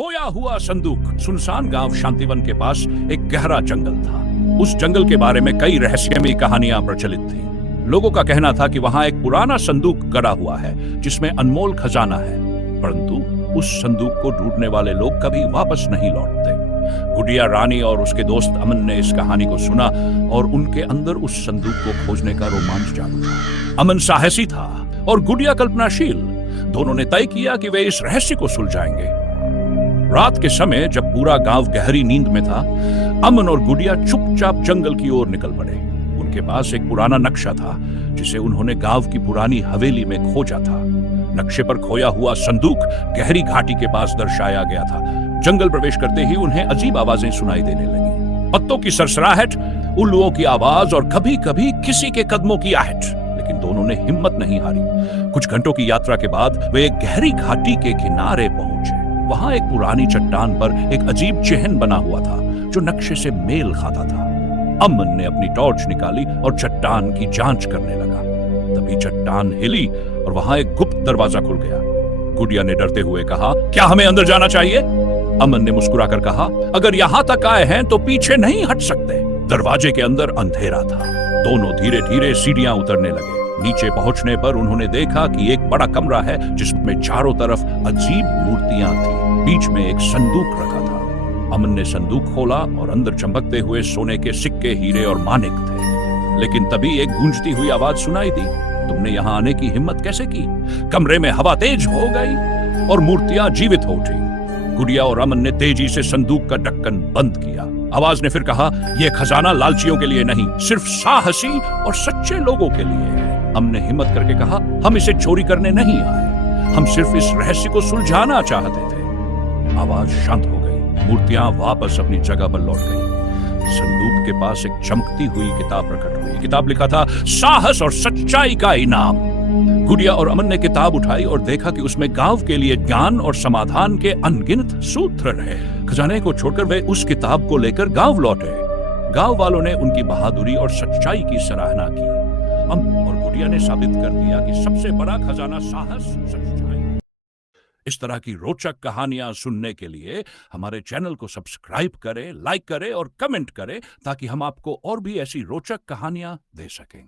खोया हुआ संदूक। सुनसान गांव शांतिवन के पास एक गहरा जंगल था। उस जंगल के बारे में कई रहस्यमयी कहानियां प्रचलित थी। लोगों का कहना था कि वहां एक पुराना संदूक गड़ा हुआ है जिसमें अनमोल खजाना है, परंतु उस संदूक को ढूंढने वाले लोग कभी वापस नहीं लौटते। गुड़िया रानी और उसके दोस्त अमन ने इस कहानी को सुना और उनके अंदर उस संदूक को खोजने का रोमांच जाग उठा। अमन साहसी था और गुड़िया कल्पनाशील। दोनों ने तय किया कि वे इस रहस्य को सुलझाएंगे। रात के समय जब पूरा गांव गहरी नींद में था, अमन और गुड़िया चुपचाप जंगल की ओर निकल पड़े। उनके पास एक पुराना नक्शा था जिसे उन्होंने गांव की पुरानी हवेली में खोजा था। नक्शे पर खोया हुआ संदूक गहरी घाटी के पास दर्शाया गया था। जंगल प्रवेश करते ही उन्हें अजीब आवाजें सुनाई देने लगी। पत्तों की सरसराहट, उल्लुओं की आवाज और कभी कभी किसी के कदमों की आहट। लेकिन दोनों ने हिम्मत नहीं हारी। कुछ घंटों की यात्रा के बाद वे एक गहरी घाटी के किनारे पहुंचे। वहां एक पुरानी चट्टान पर एक अजीब चिन्ह बना हुआ था जो नक्शे से मेल खाता था। अमन ने अपनी टॉर्च निकाली और चट्टान की जांच करने लगा। तभी चट्टान हिली और वहां एक गुप्त दरवाजा खुल गया। गुड़िया ने डरते हुए कहा, क्या हमें अंदर जाना चाहिए? अमन ने मुस्कुराकर कहा, अगर यहां तक आए हैं तो पीछे नहीं हट सकते। दरवाजे के अंदर अंधेरा था। दोनों धीरे धीरे सीढ़ियां उतरने लगे। नीचे पहुंचने पर उन्होंने देखा कि एक बड़ा कमरा है जिसमें चारों तरफ अजीब मूर्तियां थी। बीच में एक संदूक रखा था। अमन ने संदूक खोला और अंदर चमकते हुए सोने के सिक्के, हीरे और मानिक थे। लेकिन तभी एक गूंजती हुई आवाज सुनाई दी, तुमने यहाँ आने की हिम्मत कैसे की? कमरे में हवा तेज हो गई और मूर्तियां जीवित हो उठी। गुड़िया और अमन ने तेजी से संदूक का ढक्कन बंद किया। आवाज ने फिर कहा, यह खजाना लालचियों के लिए नहीं, सिर्फ साहसी और सच्चे लोगों के लिए है। अमन ने हिम्मत करके कहा, हम इसे चोरी करने नहीं आए, हम सिर्फ इस रहस्य को सुलझाना चाहते थे। आवाज शांत हो गई। मूर्तियां वापस अपनी जगह पर लौट गई। संदूक के पास एक चमकती हुई किताब प्रकट हुई। किताब लिखा था, साहस और सच्चाई का इनाम। गुड़िया और अमन ने किताब उठाई और देखा कि उसमें गांव के लिए ज्ञान और समाधान के अनगिनत सूत्र रहे। खजाने को छोड़कर वे उस किताब को लेकर गांव लौटे। गांव वालों ने उनकी बहादुरी और सच्चाई की सराहना की। अमन और गुड़िया ने साबित कर दिया कि सबसे बड़ा खजाना साहस, सच्चाई। इस तरह की रोचक कहानियां सुनने के लिए हमारे चैनल को सब्सक्राइब करें, लाइक करें और कमेंट करें ताकि हम आपको और भी ऐसी रोचक कहानियां दे सकें।